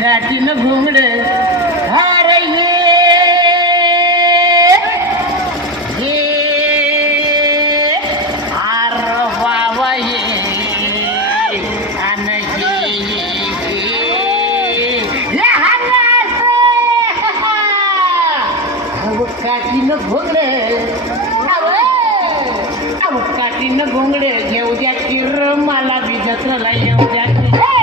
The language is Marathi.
काठीनं घोंगड हार ये आर बाबा ये आणि काठीनं घोंगडे काठीनं घोंगडे घेऊ द्या किर मला बी जत्रेला येऊ द्या